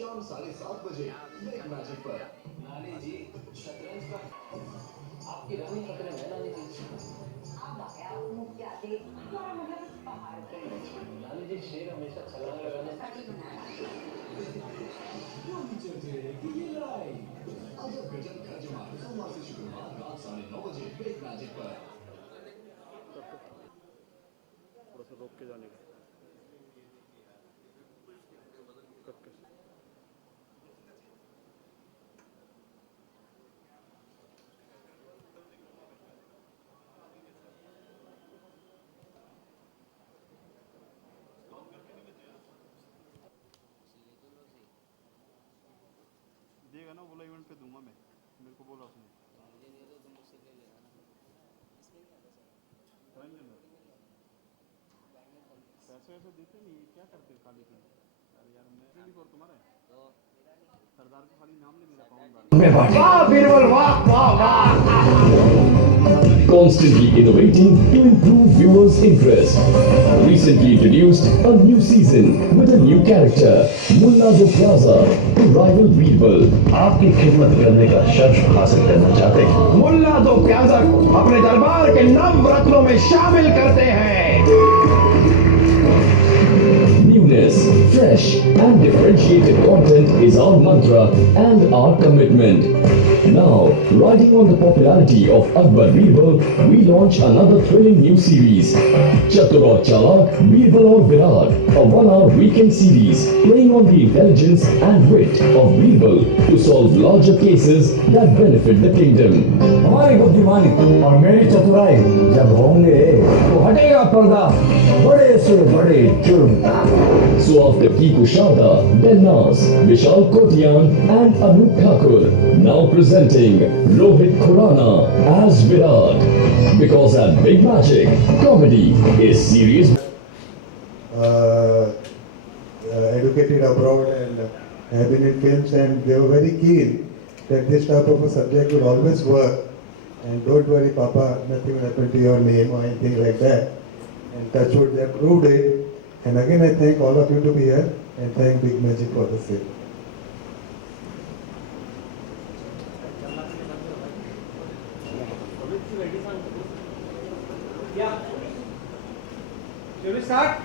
शाम 7:30 बजे big magic पर। नानी जी, शतरंज का आपकी रानी खतरे में। नानी जी, अब आया मुखिया देव, हमारा मतलब पहाड़ के नीचे नानी जी, शेर हमेशा छलांग लगाने कड़ी बनाना। क्यों चलते रहेगी ये लड़ाई? अजब गजब घर जमा सोमवार से शुक्रवार रात 9:30 बजे बिग मैजिक पर। थोड़ा सा रोक के जाने का। देगा ना, बोला इवेंट पे दूंगा मैं, मेरे को बोला उसने। टाइम लेना पैसे वैसे देते नहीं, क्या करते खाली के? अरे यार मैं भी और तुम्हारा है सरदार का खाली नाम ले, मेरा पाउंड वाह बीरबल, वाह वाह वाह। Constantly innovating to improve viewers' interest. Recently introduced a new season with a new character, Mulla Do Plaza, to rival Birbal. आपकी खिदमत करने का शर्फ हासिल करना चाहते हैं? मुल्ला दो प्याजा को अपने दरबार के नव रत्नों में शामिल करते हैं। Newness, fresh and differentiated content is our mantra and our commitment. Now, riding on the popularity of Akbar Birbal, we launch another thrilling new series, Chatur aur Chalak, Birbal aur Virat, a 1-hour weekend series playing on the intelligence and wit of Birbal to solve larger cases that benefit the kingdom. हमारी बुद्धिमानी और मेरी चतुराई जब होंगे तो हटेगा पर्दा बड़े से बड़े जुर्म का। So after Kiku Shada, Delnas, Vishal Kotian and Anup Thakur, now presenting Rohit Khurana as Virat. Because at Big Magic, comedy is serious. Educated abroad and have been in films, and they were very keen that this type of a subject will always work. And don't worry, Papa, nothing will happen to your name or anything like that. And touch wood, they have proved it. And again, I thank all of you to be here and thank Big Magic for the same. Should we start?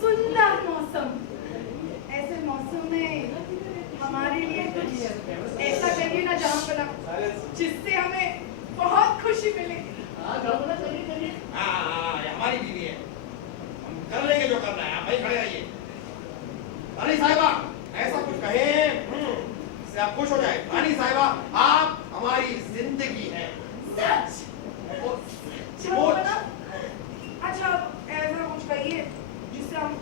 सुंदर मौसम। ऐसे मौसम में हमारे लिए कुछ ऐसा करिए ना जहाँ पर जिससे हमें बहुत खुशी मिले। हमारी बीवी है, हम कर लेंगे जो करना है। आप भाई खड़े रहिए। रानी साहिबा ऐसा कुछ कहे से आप खुश हो जाए। रानी साहिबा आप हमारी जिंदगी है। सच? अच्छा ऐसा कुछ कहिए जिससे हम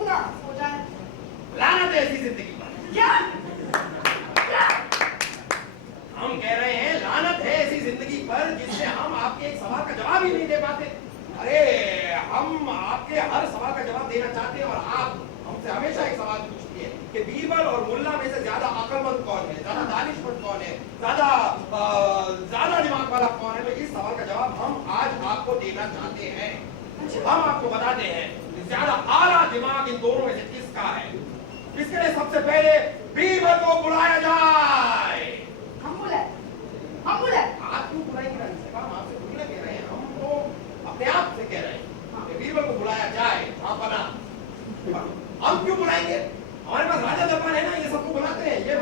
उदास हो जाए। लानत है ऐसी जिंदगी पर। क्या? हम कह रहे हैं लानत है ऐसी जिंदगी पर जिससे हम आपके एक सवाल का जवाब ही नहीं दे पाते। अरे हम आपके हर सवाल का जवाब देना चाहते हैं और आप हमसे हमेशा एक सवाल पूछती है कि बीरबल और मुल्ला में से ज्यादा अक्लमंद कौन है, ज्यादा दानिशमंद कौन है, ज्यादा दिमाग वाला कौन है। तो इस सवाल का जवाब हम आज आपको देना चाहते हैं। हम आपको बताते हैं ज्यादा आला दिमाग इन दोनों में से किसका है। इसके लिए सबसे पहले बीरबल को बुलाया जाए। हम बुलाए? आप क्यों बुलाएंगे? हम आपसे थोड़ी ना कह रहे हैं, हम तो अपने आप से कह रहे हैं कि बीरबल को बुलाया जाए। आप बना हम क्यों बुलाएंगे? हमारे पास राजा दरबार है ना, ये सबको बुलाते हैं। ये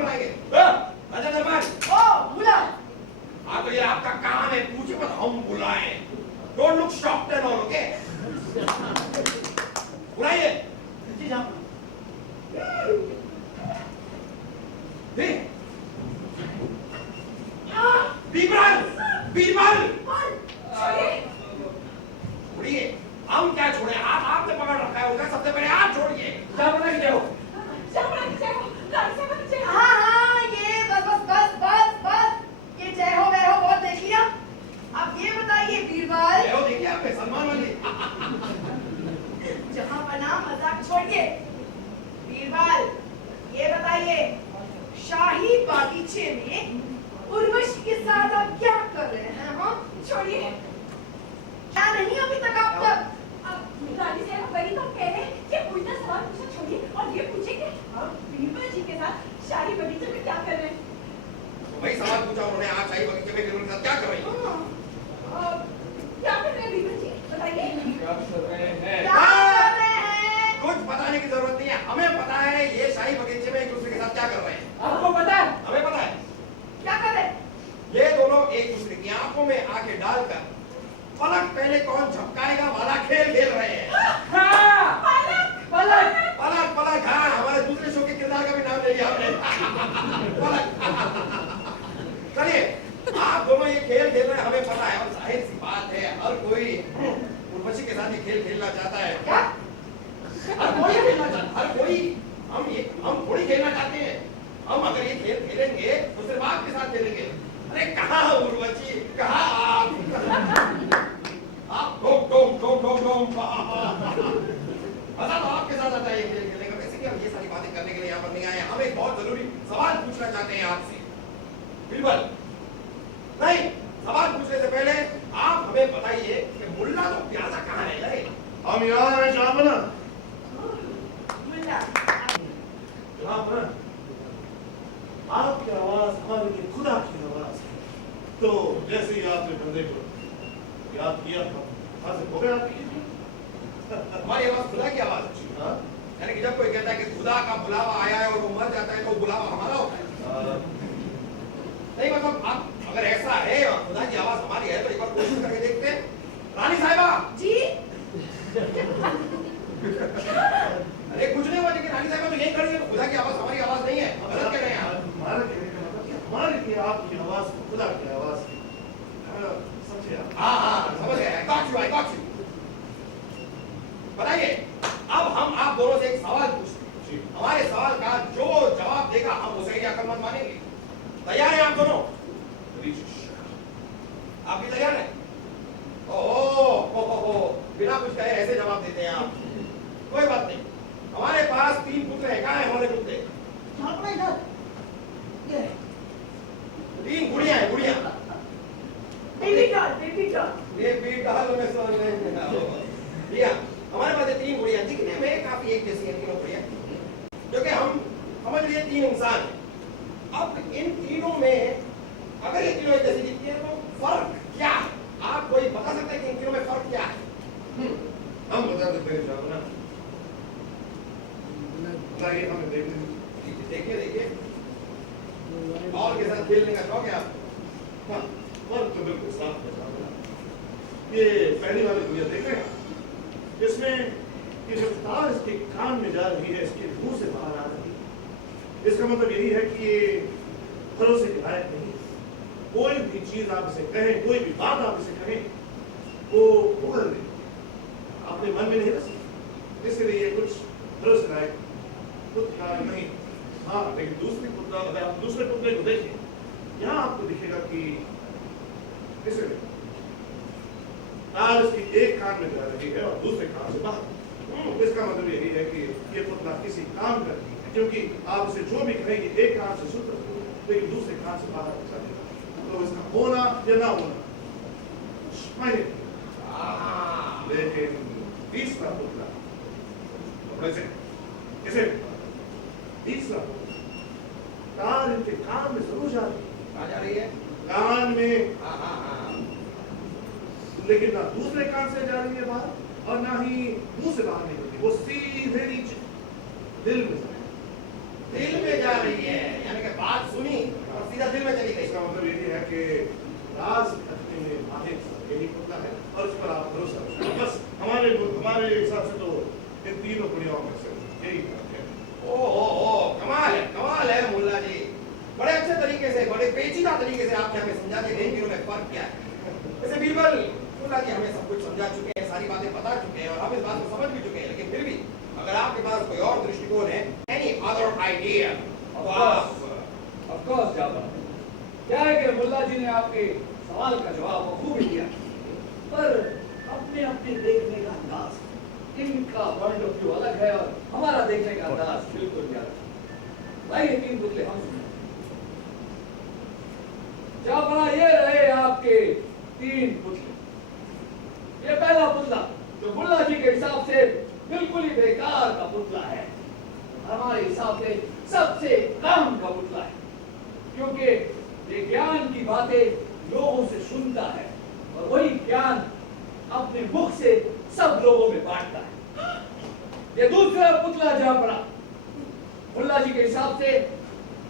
जय हो। हाँ हाँ, ये बस बस बस बस बस ये जय हो वह हो बहुत देख लिया। अब ये बताइए बीरबल, जय हो देखिए आपने सलमान वाली। जहाँ बना मजाक छोड़िए। बीरबल ये बताइए, शाही बागीचे में उर्वशी के साथ आप क्या कर रहे हैं? हाँ छोड़िए, क्या नहीं अभी तक आप तक? दादी से वही तो कह रहे हैं कि उल्टा सवाल पूछना छोड़िए और ये पूछे कि आप बीरबल जी के साथ शाही बगीचे में क्या कर रहे हैं? वही सवाल पूछा उन्होंने, आप शाही बगीचे में बीरबल के साथ क्या कर रही हैं? क्या कर रहे हैं बीरबल जी? बताइए। क्या कर रहे हैं? क्या कर रहे हैं? कुछ बताने की जरूरत नहीं है, हमें पता है ये शाही बगीचे में एक दूसरे के साथ क्या कर रहे हैं। आपको पता है? हमें पता है। क्या कर रहे हैं? ये दोनों एक दूसरे की आंखों में आंखें डालकर पलक पहले कौन झपकाएगा वाला खेल खेल रहे हैं। हाँ, पलक पलक पलक पलक, हाँ हमारे दूसरे शो के किरदार का भी नाम ले लिया हमने। पलक। चलिए, आप दोनों ये खेल खेल रहे हैं, हमें पता है और जाहिर सी बात है हर कोई उर्वशी के साथ ये खेल खेलना चाहता है। क्या? हर कोई खेलना चाहता है, हर कोई। हम थोड़ी खेलना चाहते हैं। हम अगर ये खेल खेलेंगे तो सिर्फ आपके साथ खेलेंगे। अरे कहाँ उर्वशी, कहाँ आप डोम डोम डोम डोम डोम। मजा तो आपके साथ आता है ये खेल खेलने का। वैसे कि हम ये सारी बातें करने के लिए यहाँ पर नहीं आए हैं। हम एक बहुत जरूरी सवाल पूछना चाहते हैं आपसे। बिल्कुल नहीं, सवाल पूछने से पहले आप हमें बताइए कि मुल्ला तो प्यासा कहाँ है? हम यहाँ हैं शामना। मुल्ला, शामना, आपकी आवाज हमारे लिए खुदा की आवाज है। तो जैसे ही आपने बंदे को याद किया हाजिर हो गया आपकी। हमारी आवाज खुदा की आवाज है। हाँ? यानी कि जब कोई कहता है कि खुदा का बुलावा आया है और वो मर जाता है तो बुलावा हमारा होता है। नहीं मतलब आप अगर ऐसा है और खुदा की आवाज हमारी है तो एक बार कोशिश करके देखते हैं। रानी साहिबा जी अरे कुछ नहीं हुआ, लेकिन रानी साहिबा तो यही खड़ी है, तो खुदा की आवाज हमारी आवाज नहीं है। गलत कह रहे हैं आप। हमारे कहने का मतलब कि हमारे लिए आपकी आवाज खुदा की आवाज है। समझे आप? हाँ हाँ समझ गए। I got you। बताइए, अब हम आप दोनों से एक सवाल पूछते हैं। हमारे सवाल का जो जवाब देगा हम उसे ही अक्लमंद मानेंगे। तैयार हैं आप दोनों? आप भी तैयार हैं? ओहो, बिना कुछ कहे ऐसे जवाब देते हैं आप। कोई बात नहीं, हमारे पास 3 पुत्र हैं। कहाँ हैं हमारे पुत्र? ये 3 गुड़िया हैं, गुड़िया। Baby doll. ये बीट डाल में समझ नहीं लिया। हमारे पास 3 गुड़िया दिखने में काफी एक जैसी हैं तीनों गुड़िया, जो कि हम समझ लिए 3 इंसान हैं। अब इन तीनों में अगर ये तीनों एक जैसी दिखती है तो फर्क क्या है? आप कोई बता सकते हैं कि इन तीनों में फर्क क्या है? हम बता देते हैं शामना। बताइए, हमें देखिए और के साथ खेलने का शौक है आप? हाँ, फर्क तो बिल्कुल साफ है शामना। ये पहली वाली गुड़िया देख रहे हैं, इसमें ये जो तार इसके कान में जा रही है इसके मुंह से बाहर आ रही है। इसका मतलब यही है कि ये भरोसे के लायक नहीं। कोई भी चीज आप इसे कहें, कोई भी बात आप इसे कहें, वो उगल नहीं, अपने मन में नहीं रह सकती। इसलिए ये कुछ भरोसे लायक पुत्र नहीं। हाँ, लेकिन दूसरे पुतले को देखिए, यहाँ आपको दिखेगा कि इसे तार इसकी एक कान में जा रही है और दूसरे कान से बाहर। इसका मतलब यही है कि ये पुतला किसी काम करती है, क्योंकि आप इसे जो भी कहेंगे एक कान से शुद्ध लेकिन दूसरे कान से बाहर चलेगा। तो इसका होना या ना होना मायने। लेकिन तीसरा पुतला इसे तीसरा पुतला तार इनके कान में जरूर जा रही है, कान में, लेकिन ना दूसरे कान से जा रही है बाहर और ना ही मुंह से बाहर निकलती, वो सीधे नीचे दिल में जा रही है। यानी कि बात सुनी और सीधा दिल में चली गई। इसका मतलब यही है कि राज रखने में माहिर यही पुतला है और उस पर आप भरोसा रखें। बस हमारे हिसाब से तो इन तीनों गुड़ियाओं में से यही है। कमाल है मुल्ला जी। बड़े अच्छे तरीके से, बड़े पेचीदा तरीके से आपने हमें समझा दिया इन तीनों में फर्क क्या है। वैसे बीरबल, मुल्ला जी हमें सब कुछ समझा चुके हैं, सारी बातें बता चुके हैं और हम इस बात को समझ भी चुके हैं, लेकिन फिर भी अगर आपके पास कोई और दृष्टिकोण है idea. Of course, जाबर। क्या है कि मुल्ला जी ने आपके सवाल का जवाब बखूबी दिया, पर अपने अपने देखने का अंदाज, इनका पॉइंट ऑफ व्यू अलग है और हमारा देखने का अंदाज बिल्कुल भी अलग है। भाई ये 3 पुतले हम सुने। जाबरा, ये रहे आपके 3 पुतले। ये पहला पुतला जो मुल्ला जी के हिसाब से बिल्कुल ही बेकार का पुतला है, हमारे हिसाब से सबसे कम का पुतला है, क्योंकि ये ज्ञान की बातें लोगों से सुनता है और वही ज्ञान अपने मुख से सब लोगों में बांटता है। ये दूसरा पुतला जाबरा, मुल्ला जी के हिसाब से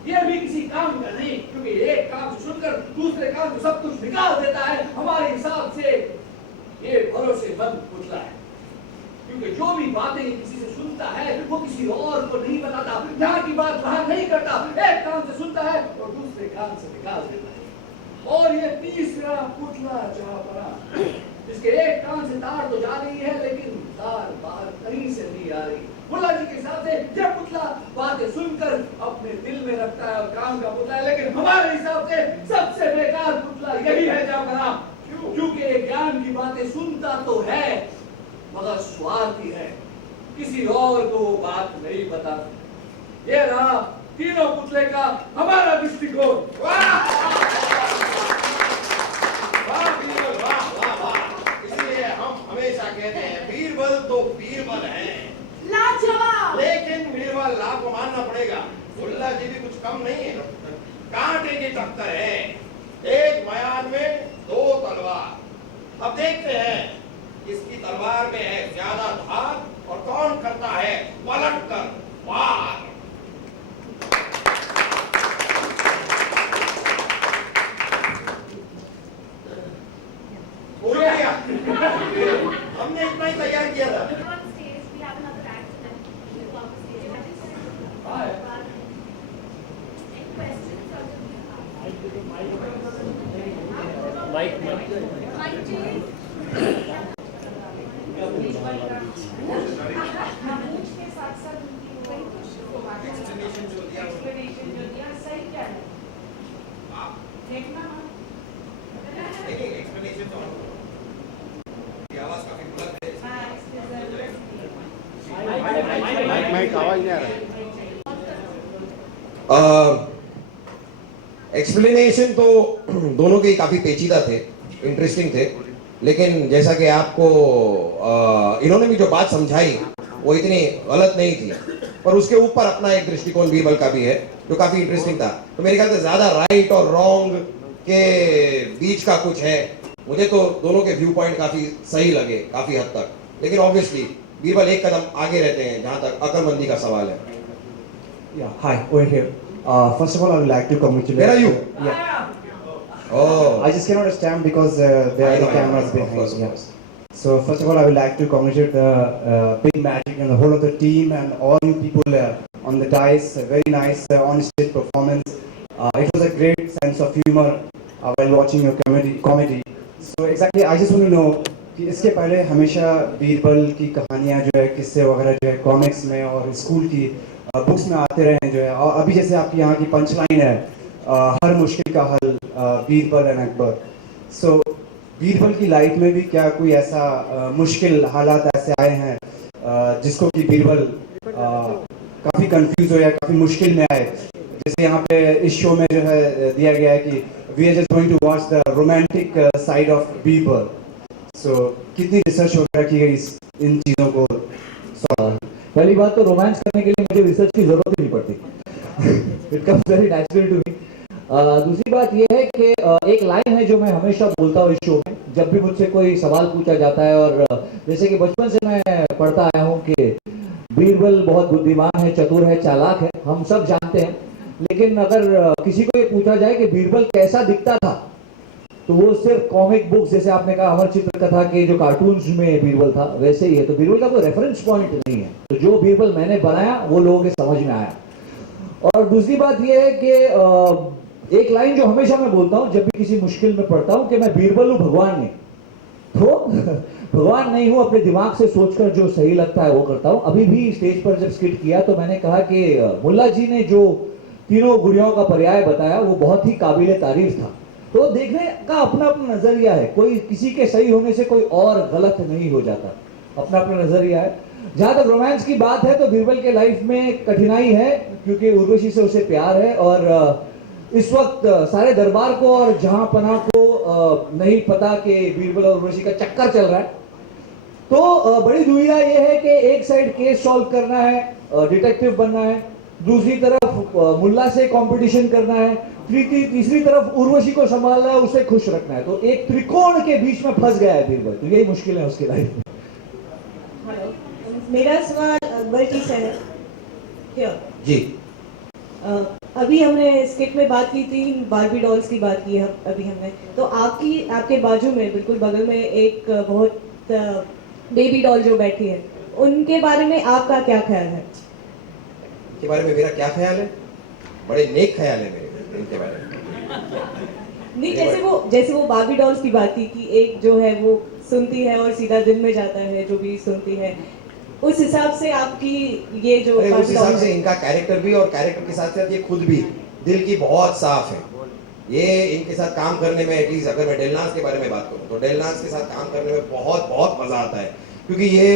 ये भी किसी काम का नहीं, क्योंकि एक काम से सुनकर दूसरे काम से सब कुछ निकाल देता है। हमारे हिसाब से ये भरोसेमंद पुतला है, क्योंकि जो भी बातें किसी से सुनता है वो किसी और को नहीं बताता, जहाँ की बात वहाँ नहीं करता, एक कान से सुनता है और दूसरे कान से निकाल देता है। और ये तीसरा पुतला जाबरा, जिसके एक कान से तार तो जा रही है लेकिन तार बाहर कहीं से नहीं आ रही। मुल्ला जी के हिसाब से यह पुतला बातें सुनकर अपने दिल में रखता है और काम का पुतला है, लेकिन हमारे हिसाब से सबसे बेकार पुतला यही है जाबरा, क्योंकि ये ज्ञान की बातें सुनता तो है मगर स्वार्थी है, किसी और को वो बात नहीं बताता। ये रहा तीनों पुतले का हमारा दृष्टिकोण। इसलिए हम हमेशा कहते हैं बीरबल तो बीरबल है, लाजवाब। लेकिन बीरबल ला को मानना पड़ेगा, मुल्ला जी भी कुछ कम नहीं है। कांटे की टक्कर है, एक बयान में 2 तलवार। अब देखते हैं किसकी तलवार में है ज्यादा धार और कौन करता है पलट कर वार। हमने इतना ही तैयार किया था। एक्सप्लेनेशन तो दोनों के काफी पेचीदा थे, इंटरेस्टिंग थे, लेकिन जैसा कि आपको इन्होंने भी जो बात समझाई वो इतनी गलत नहीं थी, पर उसके ऊपर अपना एक दृष्टिकोण बीरबल का भी है जो काफी इंटरेस्टिंग था। तो मेरे ख्याल से ज्यादा राइट और रॉन्ग के बीच का कुछ है। मुझे तो दोनों के व्यू पॉइंट काफी सही लगे काफी हद तक, लेकिन ऑब्वियसली बीरबल एक कदम आगे रहते हैं जहां तक अक्लमंदी का सवाल है। Yeah, hi, over here. First of all, I would like to congratulate. Where are you? Yeah. Oh. I just cannot stand because there are the cameras behind. Yeah. So first of all, I would like to congratulate the Big Magic and the whole of the team and all you people on the dais. A very nice on-stage performance. It was a great sense of humor while watching your comedy. So exactly, I just want to know कि इसके पहले हमेशा बीरबल की कहानियाँ जो है, किस्से वगैरह जो है कॉमिक्स में और स्कूल की बुक्स में आते रहे हैं जो है, और अभी जैसे आपकी यहाँ की पंच लाइन है हर मुश्किल का हल बीरबल एंड अकबर। सो बीरबल की लाइफ में भी क्या कोई ऐसा मुश्किल हालात ऐसे आए हैं जिसको कि बीरबल काफ़ी कंफ्यूज हो या काफ़ी मुश्किल में आए? जैसे यहाँ पे इस शो में जो है दिया गया है कि we are just going to watch the romantic side of Birbal. So कितनी रिसर्च वगैरह की गई इन चीज़ों को? पहली बात तो रोमांस करने के लिए मुझे रिसर्च की जरूरत ही नहीं पड़ती, it comes very natural to me. दूसरी बात यह है कि एक लाइन है जो मैं हमेशा बोलता हूँ इस शो में, जब भी मुझसे कोई सवाल पूछा जाता है, और जैसे कि बचपन से मैं पढ़ता आया हूँ कि बीरबल बहुत बुद्धिमान है, चतुर है, चालाक है, हम सब जानते हैं। लेकिन अगर किसी को ये पूछा जाए कि बीरबल कैसा दिखता था, तो वो सिर्फ कॉमिक बुक्स, जैसे आपने कहा अमर चित्र कथा के जो कार्टून्स में बीरबल था वैसे ही है, तो बीरबल का कोई रेफरेंस पॉइंट नहीं है। तो जो बीरबल मैंने बनाया वो लोगों के समझ में आया। और दूसरी बात ये है कि एक लाइन जो हमेशा मैं बोलता हूँ जब भी किसी मुश्किल में पड़ता हूँ कि मैं बीरबल हूँ, भगवान नहीं। तो भगवान नहीं हूँ, अपने दिमाग से सोचकर जो सही लगता है वो करता हूँ। अभी भी स्टेज पर जब स्किट किया तो मैंने कहा कि मुल्ला जी ने जो तीनों गुड़ियों का पर्याय बताया वो बहुत ही काबिल तारीफ था। तो देखने का अपना अपना नजरिया है, कोई किसी के सही होने से कोई और गलत नहीं हो जाता, अपना अपना नजरिया है। जहां तक रोमांस की बात है तो बीरबल के लाइफ में कठिनाई है क्योंकि उर्वशी से उसे प्यार है और इस वक्त सारे दरबार को और जहां पना को नहीं पता कि बीरबल और उर्वशी का चक्कर चल रहा है। तो बड़ी दुविधा ये है कि एक साइड केस सॉल्व करना है, डिटेक्टिव बनना है, दूसरी तरफ मुल्ला से कंपटीशन करना है, तीसरी तरफ उर्वशी को संभालना है, उसे खुश रखना है। तो एक त्रिकोण के बीच में फंस गया है बीरबल। तो यही मुश्किल है उसकी लाइफ में। मेरा सवाल अकबर जी से है। क्या जी अभी हमने स्किट में बात की थी, बारबी डॉल्स की बात की है अभी हमने, तो आपके बाजू में बिल्कुल बगल में एक बहुत बेबी डॉल जो बैठी है, उनके बारे में आपका क्या ख्याल है? के बारे में मेरा क्या ख्याल है? बड़े नेक ख्याल है मेरे इनके बारे में। नहीं, जैसे वो बारबी डॉल्स की बात की कि एक जो है वो सुनती है और सीधा दिल में जाता है जो भी सुनती है, उस हिसाब से आपकी ये जो उस हिसाब से इनका कैरेक्टर भी और कैरेक्टर के साथ साथ ये खुद भी दिल की बहुत साफ है। ये इनके साथ काम करने में एटलीस्ट अगर मैं डेलनास के बारे में बात करूं तो डेलनास के साथ काम करने में बहुत बहुत मजा आता है क्योंकि ये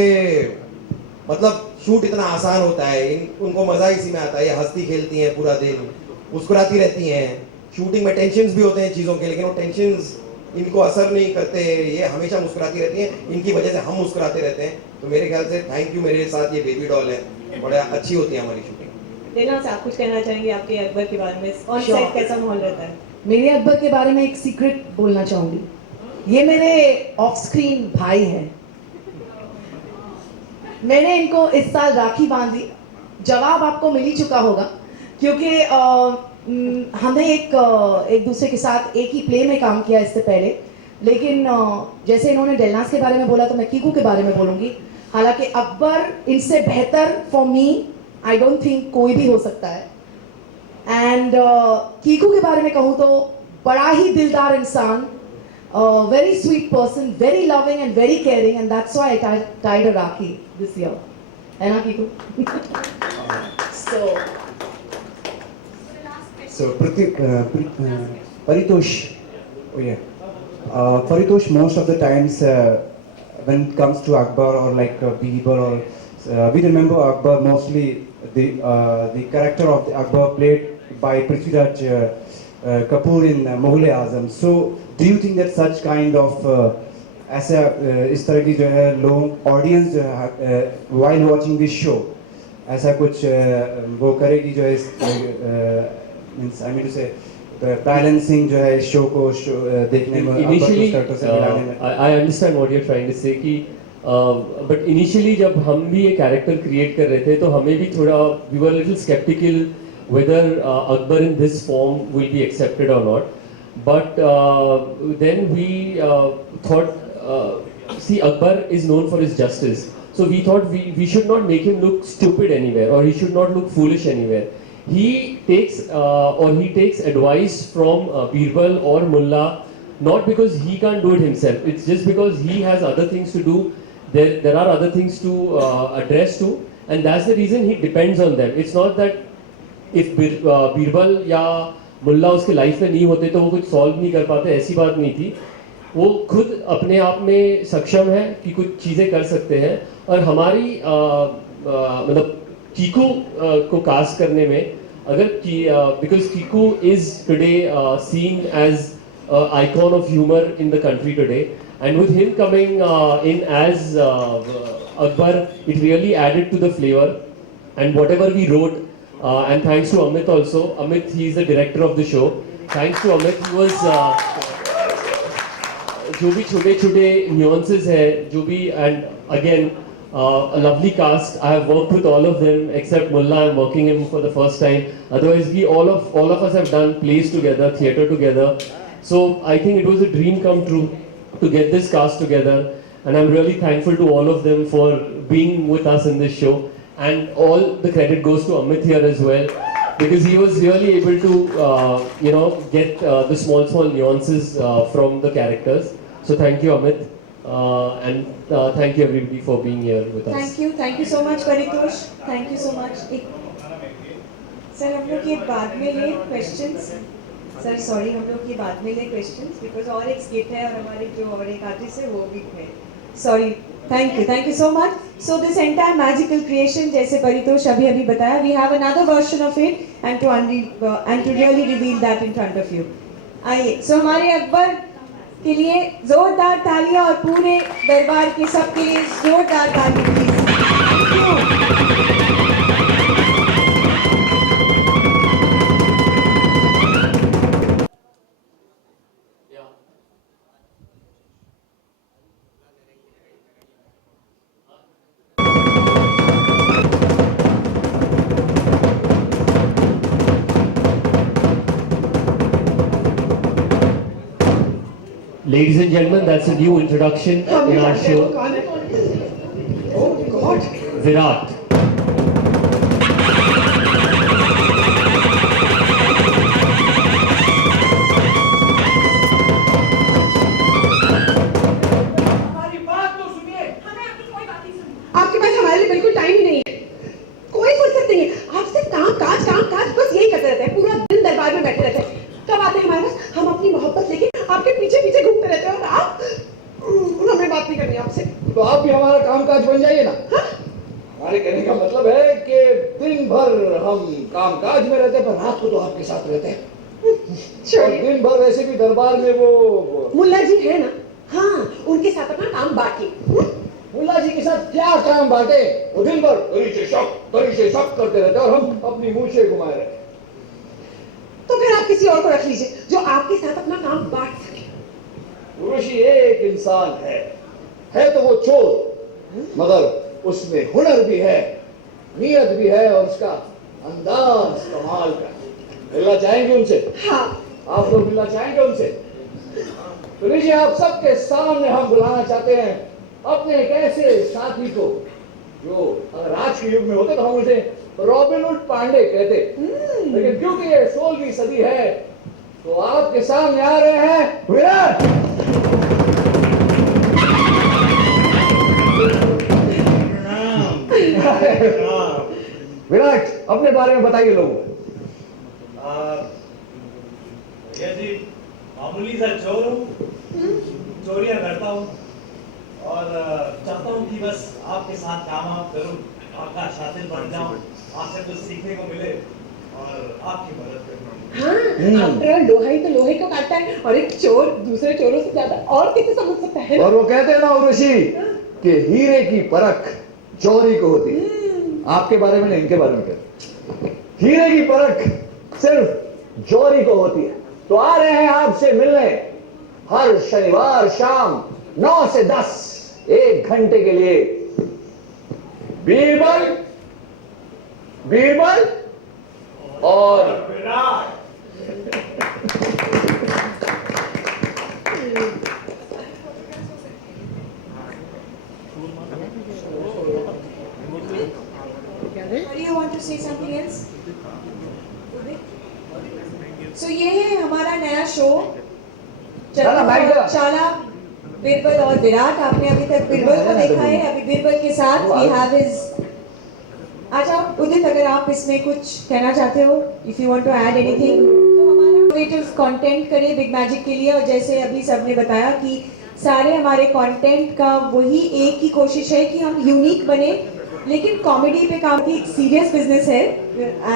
मतलब शूट इतना आसान होता है, उनको मजा इसी में आता है। ये हंसती खेलती हैं पूरा दिन, मुस्कुराती रहती हैं। शूटिंग में टेंशन्स भी होते हैं चीज़ों के, लेकिन वो टेंशन्स इनको असर नहीं करते, ये हमेशा मुस्कुराती रहती हैं। इनकी वजह से हम मुस्कुराते रहते हैं। तो मेरे ख्याल से थैंक यू, मेरे साथ ये बेबी डॉल है, बड़ा अच्छी होती है हमारी शूटिंग। देना से आप कुछ कहना चाहेंगे आपके अकबर के बारे में? ऑन सेट कैसा माहौल रहता है? मेरे अकबर के बारे में एक सीक्रेट बोलना चाहूंगी। ये मेरे ऑफ स्क्रीन भाई हैं। मैंने इनको इस साल राखी बांधी, जवाब आपको मिल ही चुका होगा क्योंकि हमने एक दूसरे के साथ एक ही प्ले में काम किया इससे पहले, लेकिन जैसे इन्होंने डेलनास के बारे में बोला तो मैं कीकू के बारे में बोलूँगी। हालांकि अकबर इनसे बेहतर for me I don't think कोई भी हो सकता है। एंड कीकू के बारे में कहूँ तो बड़ा ही दिलदार इंसान, very sweet person, very loving and very caring, and that's why I tied a Rakhi this year. है ना Kiku? So Paritosh, oh yeah, Paritosh most of the times when it comes to Akbar or like Birbal or we remember Akbar mostly the character of the Akbar played by Prithviraj Kapoor in Mughal-e-Azam. So do you think that such kind of ऐसा इस तरह की जो है लोग audience जो है while watching this show ऐसा कुछ वो करेगी जो है means I mean to say balancing जो है इस शो को देखने में initially I understand what you're trying to say कि but initially जब हम भी ये कैरेक्टर क्रिएट कर रहे थे तो हमें भी थोड़ा we were a little skeptical whether Akbar in this form will be accepted or not, but then we thought see Akbar is known for his justice, so we thought we should not make him look stupid anywhere or he should not look foolish anywhere. He takes advice from Birbal or Mulla, not because he can't do it himself, it's just because he has other things to do. There are other things to address to, and that's the reason he depends on them. It's not that if Birbal या मुल्ला उसके life में नहीं होते तो वो कुछ solve नहीं कर पाते, ऐसी बात नहीं थी। वो खुद अपने आप में सक्षम है कि कुछ चीज़ें कर सकते हैं और हमारी मतलब कीकू को कास्ट करने में अगर because Kiku is today seen as icon of humour in the country today and with him coming in as Akbar, it really added to the flavor and whatever we wrote and thanks to Amit also. Amit, he is the director of the show. Thanks to Amit, he was जो भी छोटे nuances है जो भी, and again a lovely cast. I have worked with all of them except Mulla. I'm working him for the first time. Otherwise we all of us have done plays together, theatre together. So I think it was a dream come true to get this cast together, and I'm really thankful to all of them for being with us in this show, and all the credit goes to Amit here as well because he was really able to get the small nuances from the characters. So thank you Amit. and thank you everybody for being here with us. Thank you so much Paritosh, thank you so much. Sir हम लोग ये बाद में ले questions, sir sorry हम लोग ये बाद में ले क्वेश्चंस बिकॉज और एक स्किट है और हमारे जो और एक आर्टिस्ट है वो भी है, sorry. Thank you so much. So this entire magical creation जैसे परितोष अभी बताया, we have another version of it and to really reveal that in front of you. आइए, सो हमारे अकबर के लिए जोरदार तालियां और पूरे दरबार के सबके लिए जोरदार तालियां please. Ladies and gentlemen, that's a new introduction in our show. Oh God! Virat. हमारी बात तो सुनिए. हमें आपकी कोई बात नहीं सुनी. आपके पास हमारे लिए बिल्कुल टाइम ही नहीं है, कोई फुर्सत नहीं है. आप सिर्फ काम काज बस यही करते रहते हैं, पूरा दिन दरबार में बैठे रहते हैं. कब आते हैं हमारे पास, हम अपनी मोहब्बत लेके आपके पीछे पीछे घूमते रहते हैं और आप हमें बात नहीं करनी आपसे. तो आप भी हमारा कामकाज बन जाइए ना. हमारे कहने का मतलब है कि दिन भर हम कामकाज में रहते हैं पर रात को तो आपके साथ रहते हैं. और दिन भर वैसे भी दरबार में वो मुल्ला जी है ना, हाँ उनके साथ अपना काम बांटिए. मुल्ला जी के साथ क्या काम बांटे, वो दिन भर तरी से शक करते रहते हैं और हम अपनी मूछें घुमाए रहते हैं. तो फिर आप किसी और को रख लीजिए जो आपके साथ अपना काम बांट सके. ऋषि एक इंसान है तो वो चोर, मगर उसमें हुनर भी है, नियत भी है और उसका अंदाज कमाल का. मिलना चाहेंगे उनसे? हाँ. आप लोग मिलना चाहेंगे उनसे? तो ऋषि आप सबके सामने हम बुलाना चाहते हैं अपने एक ऐसे साथी को जो अगर आज के युग में होते तो हम उसे रॉबिन हुड पांडे कहते, लेकिन क्योंकि ये 16वीं सदी है तो आपके सामने आ रहे हैं विराट. विराट, अपने बारे में बताइए लोगों को. भैया जी मामूली सा चोर हूँ, चोरियां करता हूँ और चाहता हूँ कि बस आपके साथ काम आप करूँ, आपका शातिर बन जाऊँ, आपसे कुछ सीखने को मिले और आपकी मदद करूँ. हाँ, आफ्टर लोहा तो लोहे को काटता है और एक चोर दूसरे चोरों से ज्यादा और किसे समझ सकता है. और वो कहते हैं ना उर्वशी कि हीरे की परख चोरी को होती है. आपके बारे में नहीं, इनके बारे में कहते हीरे की परख सिर्फ चोरी को होती है. तो आ रहे हैं आपसे मिलने हर शनिवार शाम 9 से 10 1 घंटे के लिए बीरबल और Virat. Do you want to say something else? So ये है हमारा नया शो चाला बीरबल और विराट. आपने अभी तक बीरबल को देखा है, अभी बीरबल के साथ we have his. अच्छा उदित, अगर आप इसमें कुछ कहना चाहते हो, if you want to add anything, तो हमारा innovative content करें बिग मैजिक के लिए. और जैसे अभी सबने बताया कि सारे हमारे कंटेंट का वही एक ही कोशिश है कि हम यूनिक बने, लेकिन कॉमेडी पे काम की एक सीरियस बिजनेस है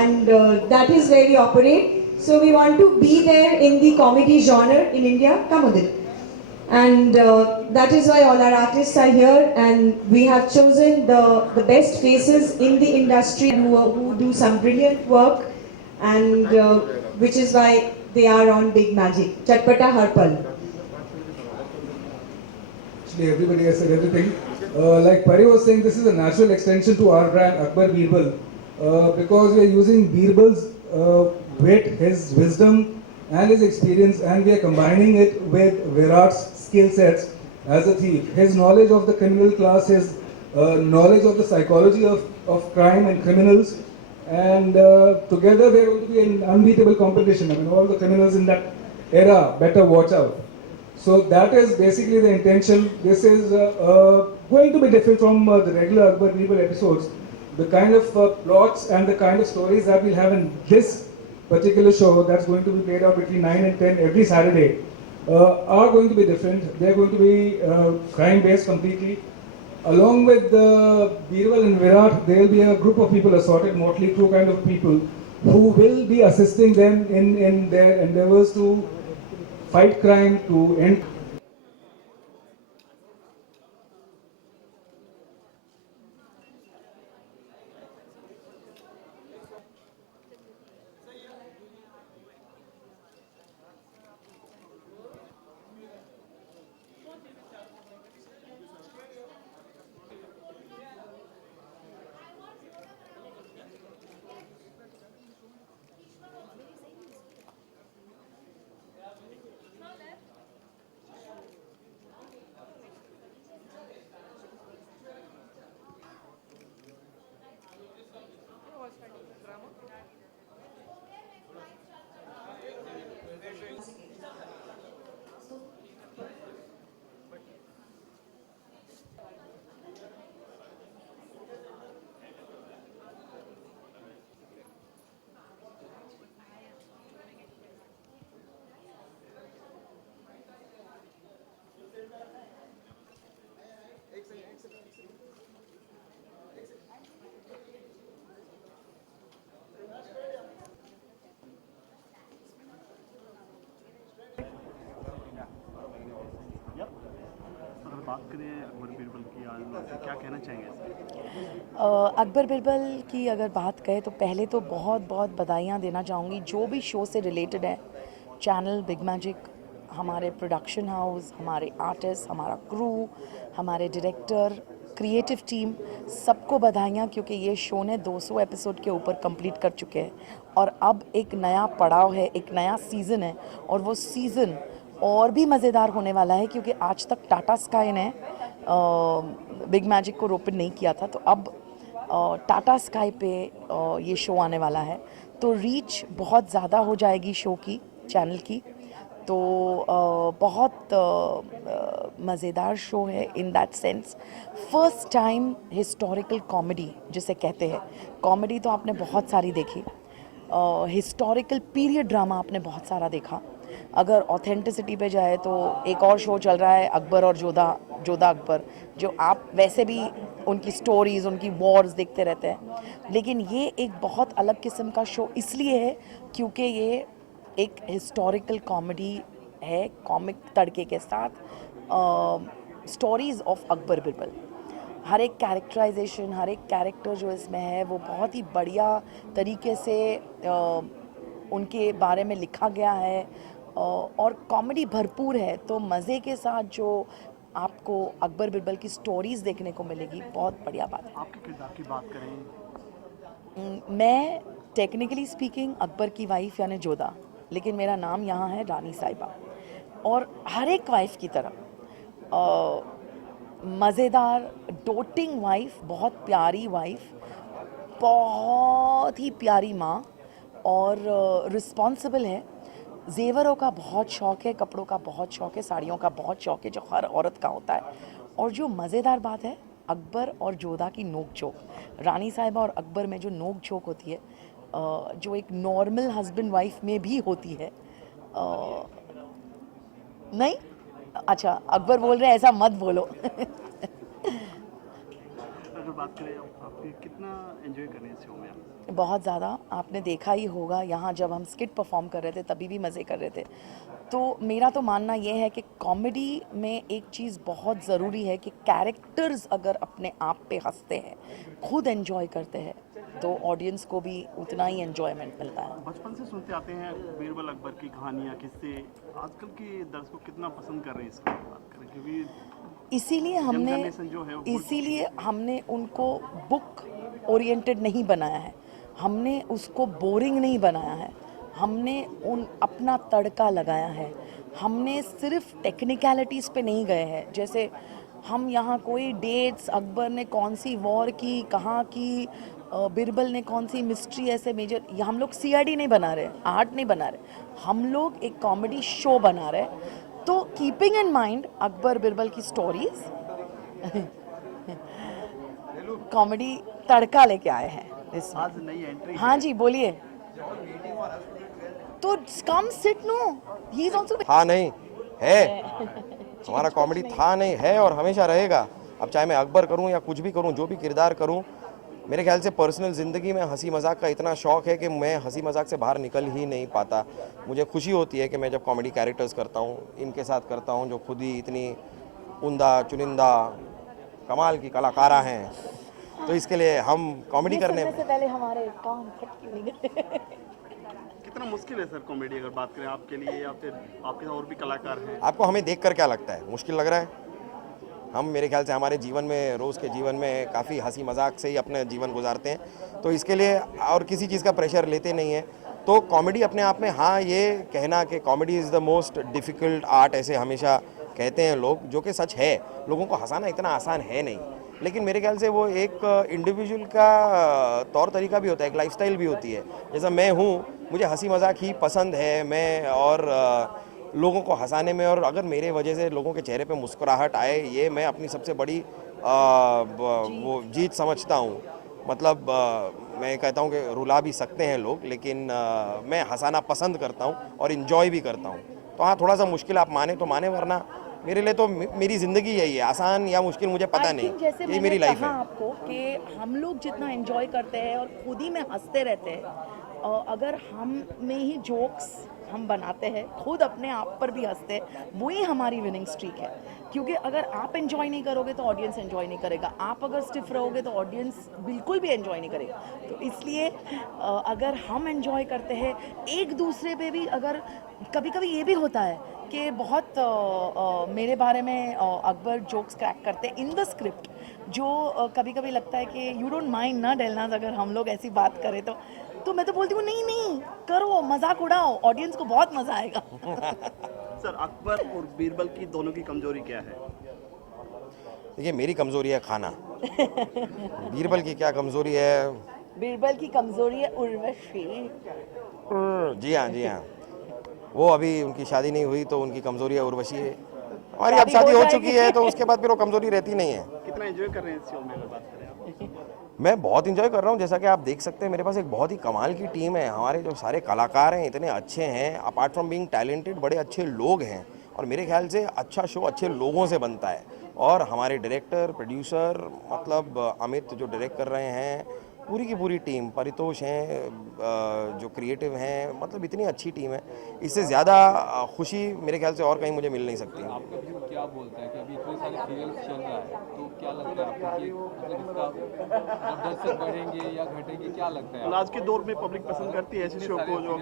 and that is where we operate. So we want to be there in the comedy genre in India. Come Udit. And that is why all our artists are here, and we have chosen the best faces in the industry who do some brilliant work, and which is why they are on Big Magic. Chatpata Harpal. Actually, everybody has said everything. Like Pari was saying, this is a natural extension to our brand Akbar Birbal, because we are using Birbal's wit, his wisdom and his experience, and we are combining it with Virat's skill sets as a thief. His knowledge of the criminal class, his knowledge of the psychology of crime and criminals, and together they are going to be an unbeatable competition. I mean, all the criminals in that era better watch out. So that is basically the intention. This is going to be different from the regular Akbar Birbal episodes. The kind of plots and the kind of stories that we'll have in this particular show that's going to be played out between 9 and 10 every Saturday are going to be different. They're going to be crime-based completely. Along with Birbal and Virat, there will be a group of people, assorted motley crew kind of people, who will be assisting them in their endeavors to fight crime, to end. अगर बात करें अकबर बिरबल की आज क्या कहना चाहेंगे? अकबर बिरबल की अगर बात करें तो पहले तो बहुत बहुत बधाइयाँ देना चाहूँगी जो भी शो से रिलेटेड है, चैनल बिग मैजिक, हमारे प्रोडक्शन हाउस, हमारे आर्टिस्ट, हमारा क्रू, हमारे डायरेक्टर, क्रिएटिव टीम, सबको बधाइयाँ क्योंकि ये शो ने 200 एपिसोड के ऊपर कंप्लीट कर चुके हैं और अब एक नया पड़ाव है, एक नया सीज़न है और वो सीज़न और भी मज़ेदार होने वाला है क्योंकि आज तक टाटा स्काई ने बिग मैजिक को रोपन नहीं किया था, तो अब टाटा स्काई पे ये शो आने वाला है, तो रीच बहुत ज़्यादा हो जाएगी शो की, चैनल की, तो बहुत मज़ेदार शो है in that sense. First time historical comedy जिसे कहते हैं, कॉमेडी तो आपने बहुत सारी देखी, हिस्टोरिकल पीरियड ड्रामा आपने बहुत सारा देखा। अगर ऑथेंटिसिटी पे जाए तो एक और शो चल रहा है अकबर और जोधा अकबर, जो आप वैसे भी उनकी स्टोरीज़, उनकी वॉर्स देखते रहते हैं, लेकिन ये एक बहुत अलग किस्म का शो इसलिए है क्योंकि ये एक हिस्टोरिकल कॉमेडी है, कॉमिक तड़के के साथ, स्टोरीज़ ऑफ अकबर बिरबल। हर एक कैरेक्टराइजेशन, हर एक कैरेक्टर जो इसमें है वो बहुत ही बढ़िया तरीके से उनके बारे में लिखा गया है और कॉमेडी भरपूर है, तो मज़े के साथ जो आपको अकबर बिरबल की स्टोरीज़ देखने को मिलेगी, बहुत बढ़िया बात है। आपके किरदार की बात करें, मैं टेक्निकली स्पीकिंग अकबर की वाइफ यानी जोधा, लेकिन मेरा नाम यहाँ है रानी साहिबा, और हर एक वाइफ की तरह मज़ेदार, डोटिंग वाइफ, बहुत प्यारी वाइफ, बहुत ही प्यारी माँ और रिस्पॉन्सिबल है। जेवरों का बहुत शौक़ है, कपड़ों का बहुत शौक़ है, साड़ियों का बहुत शौक़ है, जो हर औरत का होता है। और जो मज़ेदार बात है, अकबर और जोधा की नोक झोंक, रानी साहिबा और अकबर में जो नोक झोंक होती है, जो एक नॉर्मल हस्बैंड वाइफ में भी होती है, नहीं अच्छा अकबर बोल रहे हैं ऐसा मत बोलो। अगर बात करें आपके कितना एंजॉय कर रहे हैं इस शो में आप? बहुत ज़्यादा, आपने देखा ही होगा यहाँ जब हम स्किट परफॉर्म कर रहे थे तभी भी मज़े कर रहे थे। तो मेरा तो मानना ये है कि कॉमेडी में एक चीज़ बहुत ज़रूरी है कि कैरेक्टर्स अगर अपने आप पे हंसते हैं, खुद एंजॉय करते हैं, तो ऑडियंस को भी उतना ही एंजॉयमेंट मिलता है। बचपन से सुनते आते हैं बीरबल अकबर की कहानियाँ, किस्से, आजकल के दर्शक कितना पसंद कर रहे हैं इसकी बात करें, क्योंकि इसीलिए हमने उनको बुक ओरिएंटेड नहीं बनाया है, हमने उसको बोरिंग नहीं बनाया है, हमने अपना तड़का लगाया है, हमने सिर्फ टेक्निकलिटीज़ पे नहीं गए हैं। जैसे हम यहाँ कोई डेट्स, अकबर ने कौन सी वॉर की, कहाँ की, बिरबल ने कौन सी मिस्ट्री, ऐसे मेजर, हम लोग CID नहीं बना रहे, आर्ट नहीं बना रहे, हम लोग एक कॉमेडी शो बना रहे हैं तो keeping in mind Akbar Birbal की स्टोरीज कॉमेडी तड़का लेके आए हैं इसमें। आज नई एंट्री। हाँ जी बोलिए। तो come sit no, he is also. हाँ नहीं है, हमारा कॉमेडी था नहीं है और हमेशा रहेगा। अब चाहे मैं अकबर करूं या कुछ भी करूं, जो भी किरदार करूं, मेरे ख्याल से पर्सनल ज़िंदगी में हंसी मजाक का इतना शौक है कि मैं हंसी मजाक से बाहर निकल ही नहीं पाता। मुझे खुशी होती है कि मैं जब कॉमेडी कैरेक्टर्स करता हूं, इनके साथ करता हूं जो खुद ही इतनी उम्दा चुनिंदा कमाल की कलाकारा हैं, तो इसके लिए हम कॉमेडी करने में से पहले हमारे काम खत्म नहीं गए। कितना मुश्किल है सर कॉमेडी अगर बात करें आपके लिए, या फिर आपके और भी कलाकार हैं? आपको हमें देखकर क्या लगता है, मुश्किल लग रहा है? हम मेरे ख्याल से हमारे जीवन में, रोज़ के जीवन में काफ़ी हंसी मजाक से ही अपने जीवन गुजारते हैं, तो इसके लिए और किसी चीज़ का प्रेशर लेते नहीं हैं। तो कॉमेडी अपने आप में, हाँ ये कहना कि comedy is the most difficult art ऐसे हमेशा कहते हैं लोग, जो कि सच है। लोगों को हंसाना इतना आसान है नहीं, लेकिन मेरे ख्याल से वो एक इंडिविजुअल का तौर तरीका भी होता है, एक लाइफस्टाइल भी होती है। जैसा मैं हूँ, मुझे हंसी मजाक ही पसंद है, मैं और लोगों को हंसाने में, और अगर मेरे वजह से लोगों के चेहरे पे मुस्कुराहट आए, ये मैं अपनी सबसे बड़ी वो जीत समझता हूँ। मतलब मैं कहता हूँ कि रुला भी सकते हैं लोग, लेकिन मैं हंसाना पसंद करता हूँ और इन्जॉय भी करता हूँ। तो हाँ, थोड़ा सा मुश्किल आप माने तो माने, वरना मेरे लिए तो मेरी ज़िंदगी यही है। आसान या मुश्किल मुझे पता नहीं, जैसे ये मेरी लाइफ है। आपको कि हम लोग जितना एंजॉय करते हैं और खुद ही में हंसते रहते हैं, अगर हम में ही जोक्स हम बनाते हैं, खुद अपने आप पर भी हंसते हैं, वही हमारी विनिंग स्ट्रीक है। क्योंकि अगर आप एंजॉय नहीं करोगे तो ऑडियंस एंजॉय नहीं करेगा, आप अगर स्टिफ रहोगे तो ऑडियंस बिल्कुल भी एंजॉय नहीं करेगा। तो इसलिए अगर हम एंजॉय करते हैं एक दूसरे पे भी, अगर कभी कभी ये भी होता है कि बहुत मेरे बारे में अकबर जोक्स क्रैक करते हैं इन द स्क्रिप्ट, जो कभी कभी लगता है कि यू डोंट माइंड ना डेलनाज, अगर हम लोग ऐसी बात करें तो मैं तो बोलती हूँ नहीं नहीं करो, मजाक उड़ाओ, ऑडियंस को बहुत मजा आएगा। सर अकबर और बीरबल की दोनों की कमजोरी क्या है? देखिए, मेरी कमजोरी है खाना। बीरबल की क्या कमजोरी है? बीरबल की कमजोरी है उर्वशी। जी हाँ, जी हाँ, वो अभी उनकी शादी नहीं हुई तो उनकी कमजोरी है उर्वशी है। हमारी अब शादी हो चुकी है तो उसके बाद फिर वो कमजोरी रहती नहीं है। कितना एंजॉय कर रहे हैं इस शो में अगर बात करें आप? मैं बहुत इंजॉय कर रहा हूँ। जैसा कि आप देख सकते हैं, मेरे पास एक बहुत ही कमाल की टीम है। हमारे जो सारे कलाकार हैं इतने अच्छे हैं, अपार्ट फ्रॉम बीइंग टैलेंटेड बड़े अच्छे लोग हैं, और मेरे ख्याल से अच्छा शो अच्छे लोगों से बनता है। और हमारे डायरेक्टर, प्रोड्यूसर, मतलब अमित जो डायरेक्ट कर रहे हैं, पूरी की पूरी टीम, परितोष हैं जो क्रिएटिव हैं, मतलब इतनी अच्छी टीम है। इससे ज़्यादा खुशी मेरे ख्याल से और कहीं मुझे मिल नहीं सकती। आपका व्यू क्या बोलता है कि अभी इतने सारे सीरियल्स चल रहा है, तो क्या लगता है आपको कि मतलब इसका दर्शक बढ़ेंगे या घटेंगे, क्या लगता है? आज के दौर में पब्लिक पसंद करती है ऐसे शो को जो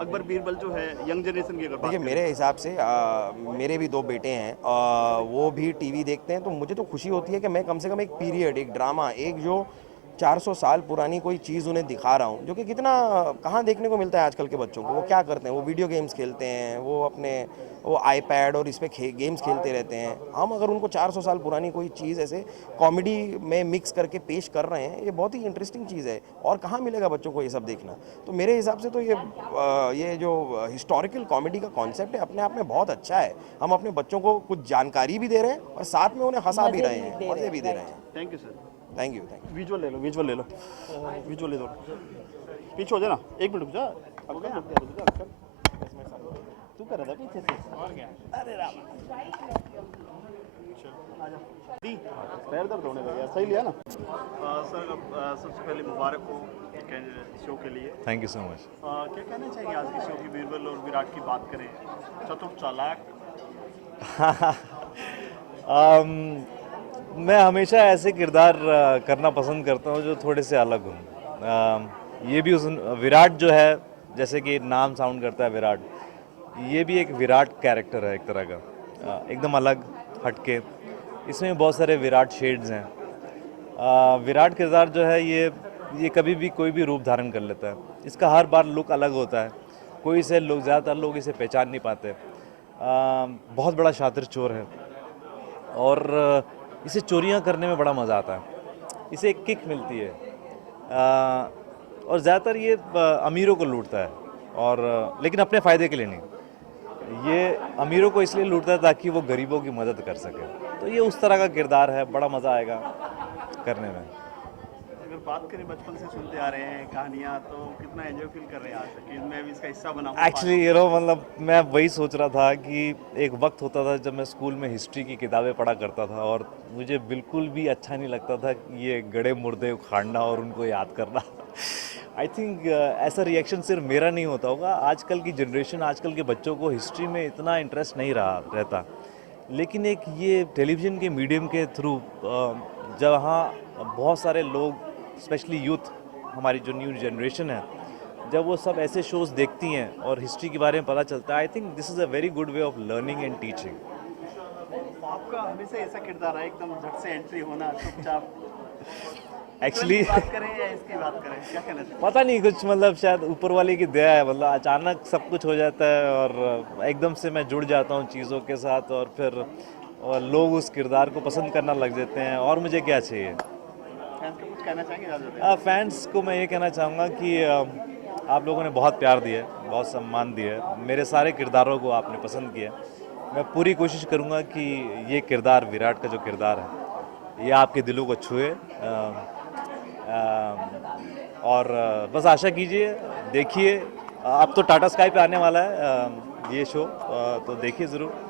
अकबर बीरबल जो है यंग जनरेशन की? अगर देखिए, मेरे हिसाब से मेरे भी 2 बेटे हैं, वो भी टीवी देखते हैं, तो मुझे तो खुशी होती है कि मैं कम से कम एक पीरियड, एक ड्रामा, एक जो 400 साल पुरानी कोई चीज़ उन्हें दिखा रहा हूँ, जो कि कितना कहाँ देखने को मिलता है आजकल के बच्चों को। वो क्या करते हैं, वो वीडियो गेम्स खेलते हैं, वो आईपैड और इस पे गेम्स खेलते रहते हैं। हम अगर उनको 400 साल पुरानी कोई चीज़ ऐसे कॉमेडी में मिक्स करके पेश कर रहे हैं, ये बहुत ही इंटरेस्टिंग चीज़ है, और कहाँ मिलेगा बच्चों को ये सब देखना। तो मेरे हिसाब से तो ये जो हिस्टोरिकल कॉमेडी का कॉन्सेप्ट है अपने आप में बहुत अच्छा है। हम अपने बच्चों को कुछ जानकारी भी दे रहे हैं और साथ में उन्हें हंसा भी रहे हैं, मज़े भी दे रहे हैं। Thank you sir. Thank you. Visual ले लो, विजुअल ले लो, विजुअल ले दो। पीछे हो जाए ना, 1 मिनट रुक जा। तू कर रहा था पीछे से, और क्या? अरे राम, पैर दर्द होने लगा, सही लिया ना? सर सबसे पहले मुबारक हो शो के लिए। Thank you so much. क्या कहना चाहिए आज के शो की? बीरबल और विराट की बात करें, चतुर चालाक। मैं हमेशा ऐसे किरदार करना पसंद करता हूँ जो थोड़े से अलग हों। ये भी उस विराट जो है, जैसे कि नाम साउंड करता है विराट, ये भी एक विराट कैरेक्टर है एक तरह का, एकदम अलग, हटके। इसमें बहुत सारे विराट शेड्स हैं। विराट किरदार जो है ये कभी भी कोई भी रूप धारण कर लेता है। इसका हर बार लुक अलग होता है, कोई इसे ज़्यादातर लोग इसे पहचान नहीं पाते। बहुत बड़ा शातिर चोर है और इसे चोरियां करने में बड़ा मज़ा आता है, इसे एक किक मिलती है। और ज़्यादातर ये अमीरों को लूटता है, और लेकिन अपने फ़ायदे के लिए नहीं। ये अमीरों को इसलिए लूटता है ताकि वो गरीबों की मदद कर सके। तो ये उस तरह का किरदार है, बड़ा मज़ा आएगा करने में। अगर बात करें बचपन से सुनते आ रहे हैं कहानियाँ, तो कितना एंजॉय फील कर रहे हैं आज तक कि मैं भी इसका हिस्सा बना? एक्चुअली मतलब मैं वही सोच रहा था कि एक वक्त होता था जब मैं स्कूल में हिस्ट्री की किताबें पढ़ा करता था और मुझे बिल्कुल भी अच्छा नहीं लगता था कि ये गड़े मुर्दे उखाड़ना और उनको याद करना। आई थिंक ऐसा रिएक्शन सिर्फ मेरा नहीं होता होगा, आजकल की जनरेशन, आजकल के बच्चों को हिस्ट्री में इतना इंटरेस्ट नहीं रहता। लेकिन एक ये टेलीविज़न के मीडियम के थ्रू जहाँ बहुत सारे लोग, स्पेशली यूथ, हमारी जो न्यू जनरेशन है, जब वो सब ऐसे शोज़ देखती हैं और हिस्ट्री के बारे में पता चलता है, I think this is a very good way of learning and teaching. आपका हमेशा ऐसा किरदार है, एकदम झट से एंट्री होना, चुपचाप। एक्चुअली बात करें या इसकी बात करें, क्या कहना चाहिए? पता नहीं, कुछ मतलब शायद ऊपर वाले की दया है, मतलब अचानक सब कुछ हो जाता है और एकदम से मैं जुड़ जाता हूँ चीज़ों के साथ और फिर लोग उस किरदार को पसंद करना लग जाते हैं और मुझे क्या चाहिए। फैंस को कुछ कहना चाहेंगे? फैंस को मैं ये कहना चाहूँगा कि आप लोगों ने बहुत प्यार दिया है, बहुत सम्मान दिया है, मेरे सारे किरदारों को आपने पसंद किया। मैं पूरी कोशिश करूँगा कि ये किरदार, विराट का जो किरदार है, ये आपके दिलों को छुए और बस आशा कीजिए, देखिए। अब तो टाटा स्काई पे आने वाला है ये शो, तो देखिए ज़रूर।